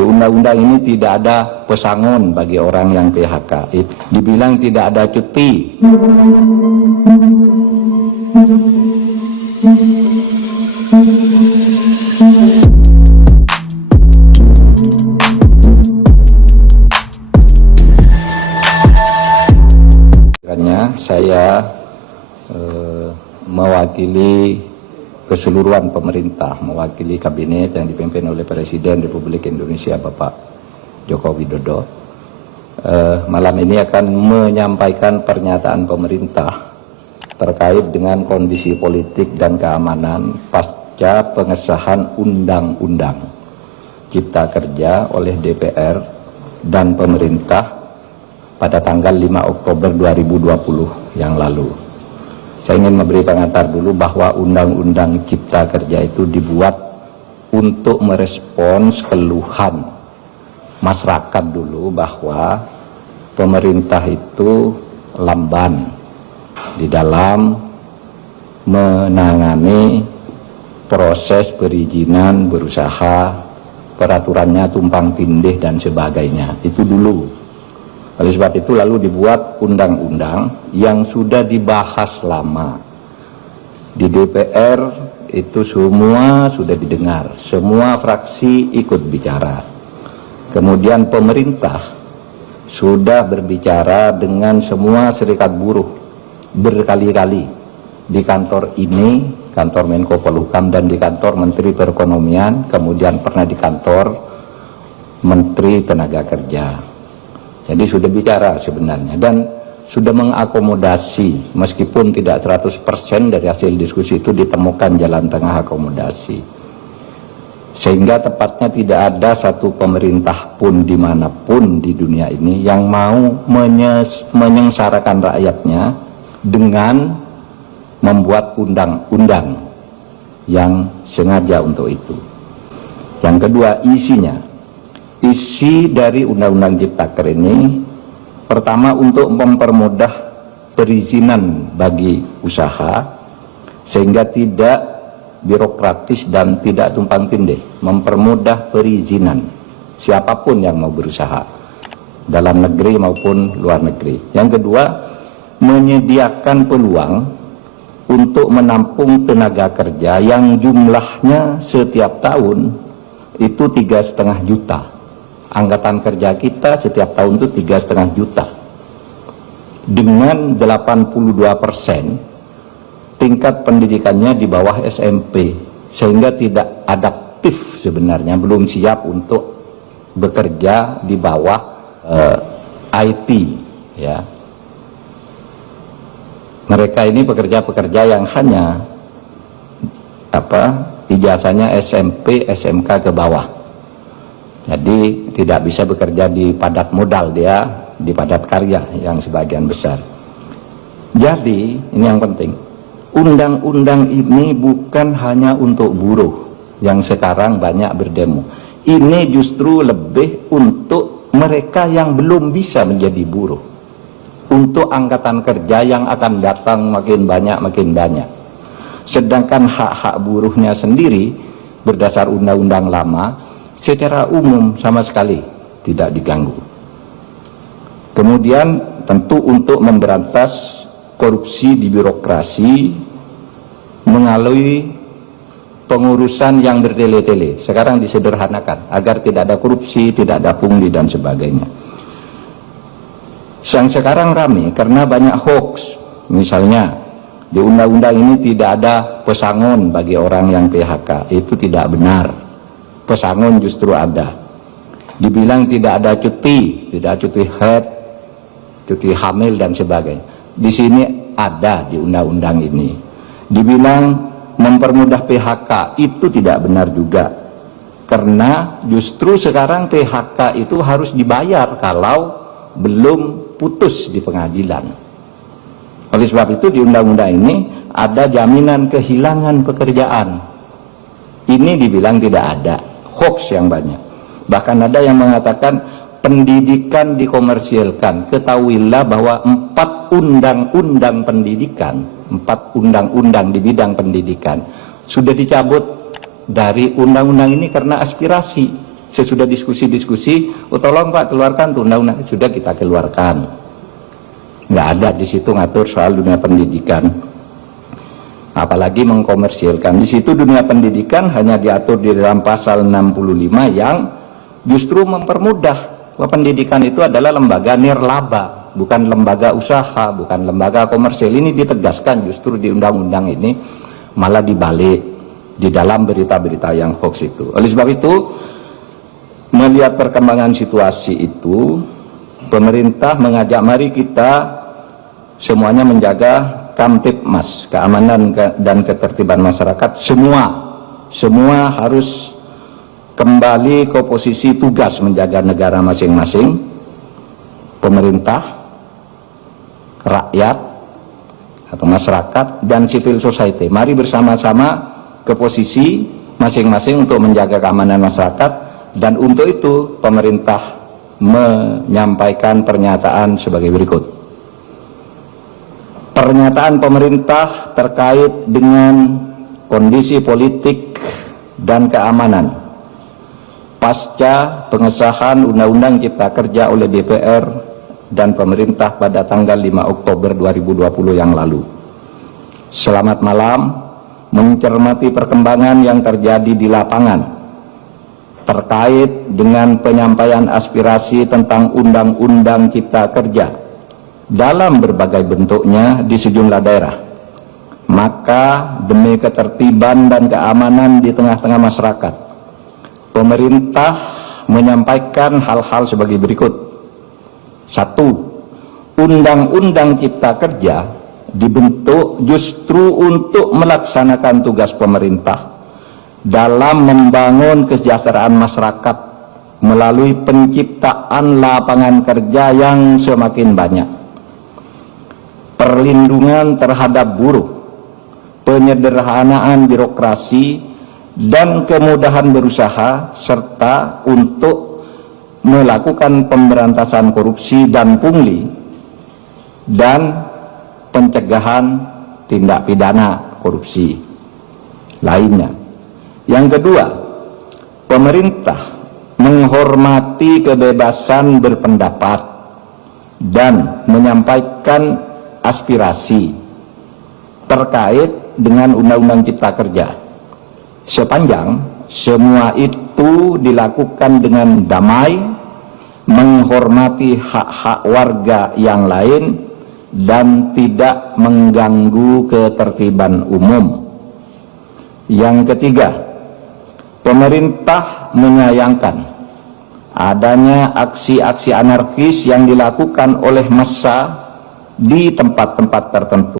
Di undang-undang ini tidak ada pesangon bagi orang yang PHK. Dibilang tidak ada cuti. Saya mewakili keseluruhan pemerintah, mewakili kabinet yang dipimpin oleh Presiden Republik Indonesia Bapak Joko Widodo. Malam ini akan menyampaikan pernyataan pemerintah terkait dengan kondisi politik dan keamanan pasca pengesahan Undang-Undang Cipta Kerja oleh DPR dan pemerintah pada tanggal 5 Oktober 2020 yang lalu. Saya ingin memberi pengantar dulu bahwa Undang-Undang Cipta Kerja itu dibuat untuk merespons keluhan masyarakat dulu bahwa pemerintah itu lamban di dalam menangani proses perizinan berusaha, peraturannya tumpang tindih dan sebagainya. Itu dulu. Oleh sebab itu lalu dibuat undang-undang yang sudah dibahas lama di DPR, itu semua sudah didengar, semua fraksi ikut bicara. Kemudian pemerintah sudah berbicara dengan semua serikat buruh berkali-kali di kantor ini, kantor Menko Polhukam, dan di kantor Menteri Perekonomian, kemudian pernah di kantor Menteri Tenaga Kerja. Jadi sudah bicara sebenarnya dan sudah mengakomodasi, meskipun tidak 100% dari hasil diskusi itu ditemukan jalan tengah akomodasi. Sehingga tepatnya tidak ada satu pemerintah pun dimanapun di dunia ini yang mau menyengsarakan rakyatnya dengan membuat undang-undang yang sengaja untuk itu. Yang kedua, isinya. Isi dari Undang-Undang Cipta Kerja ini pertama untuk mempermudah perizinan bagi usaha sehingga tidak birokratis dan tidak tumpang tindih, mempermudah perizinan siapapun yang mau berusaha dalam negeri maupun luar negeri. Yang kedua, menyediakan peluang untuk menampung tenaga kerja yang jumlahnya setiap tahun itu 3,5 juta. Angkatan kerja kita setiap tahun itu 3,5 juta. Dengan 82% tingkat pendidikannya di bawah SMP, sehingga tidak adaptif sebenarnya, belum siap untuk bekerja di bawah IT, ya. Mereka ini pekerja-pekerja yang hanya ijazahnya SMP, SMK ke bawah. Jadi tidak bisa bekerja di padat modal, dia di padat karya yang sebagian besar. Jadi ini yang penting, undang-undang ini bukan hanya untuk buruh yang sekarang banyak berdemo. Ini justru lebih untuk mereka yang belum bisa menjadi buruh, untuk angkatan kerja yang akan datang makin banyak. Sedangkan hak-hak buruhnya sendiri berdasar undang-undang lama secara umum sama sekali tidak diganggu. Kemudian tentu untuk memberantas korupsi di birokrasi melalui pengurusan yang bertele-tele, sekarang disederhanakan agar tidak ada korupsi, tidak ada pungli dan sebagainya. Yang sekarang ramai karena banyak hoax, misalnya di undang-undang ini tidak ada pesangon bagi orang yang PHK. Itu tidak benar. Pesangon justru ada. Dibilang tidak ada cuti, tidak cuti haid, cuti hamil dan sebagainya. Di sini ada di undang-undang ini. Dibilang mempermudah PHK, itu tidak benar juga. Karena justru sekarang PHK itu harus dibayar kalau belum putus di pengadilan. Oleh sebab itu di undang-undang ini ada jaminan kehilangan pekerjaan. Ini dibilang tidak ada. Hoax yang banyak. Bahkan ada yang mengatakan pendidikan dikomersialkan. Ketahuilah bahwa 4 undang-undang pendidikan, 4 undang-undang di bidang pendidikan sudah dicabut dari undang-undang ini karena aspirasi. Sesudah diskusi-diskusi, oh tolong Pak keluarkan tuh undang-undang, sudah kita keluarkan. Nggak ada di situ ngatur soal dunia pendidikan, apalagi mengkomersilkan. Di situ dunia pendidikan hanya diatur di dalam pasal 65 yang justru mempermudah bahwa pendidikan itu adalah lembaga nirlaba, bukan lembaga usaha, bukan lembaga komersil. Ini ditegaskan justru di undang-undang ini, malah dibalik di dalam berita-berita yang hoax itu. Oleh sebab itu, melihat perkembangan situasi itu, pemerintah mengajak mari kita semuanya menjaga Kamtibmas, keamanan dan ketertiban masyarakat. Semua harus kembali ke posisi tugas menjaga negara masing-masing. Pemerintah, rakyat atau masyarakat, dan civil society. Mari bersama-sama ke posisi masing-masing untuk menjaga keamanan masyarakat. Dan untuk itu pemerintah menyampaikan pernyataan sebagai berikut. Pernyataan pemerintah terkait dengan kondisi politik dan keamanan pasca pengesahan Undang-Undang Cipta Kerja oleh DPR dan pemerintah pada tanggal 5 Oktober 2020 yang lalu. Selamat malam, mencermati perkembangan yang terjadi di lapangan terkait dengan penyampaian aspirasi tentang Undang-Undang Cipta Kerja dalam berbagai bentuknya di sejumlah daerah. Maka demi ketertiban dan keamanan di tengah-tengah masyarakat, pemerintah menyampaikan hal-hal sebagai berikut. 1. Undang-Undang Cipta Kerja dibentuk justru untuk melaksanakan tugas pemerintah dalam membangun kesejahteraan masyarakat melalui penciptaan lapangan kerja yang semakin banyak, perlindungan terhadap buruh, penyederhanaan birokrasi, dan kemudahan berusaha, serta untuk melakukan pemberantasan korupsi dan pungli, dan pencegahan tindak pidana korupsi lainnya. Yang kedua, pemerintah menghormati kebebasan berpendapat dan menyampaikan aspirasi terkait dengan Undang-Undang Cipta Kerja, sepanjang semua itu dilakukan dengan damai, menghormati hak-hak warga yang lain, dan tidak mengganggu ketertiban umum. Yang ketiga, pemerintah menyayangkan adanya aksi-aksi anarkis yang dilakukan oleh massa di tempat-tempat tertentu.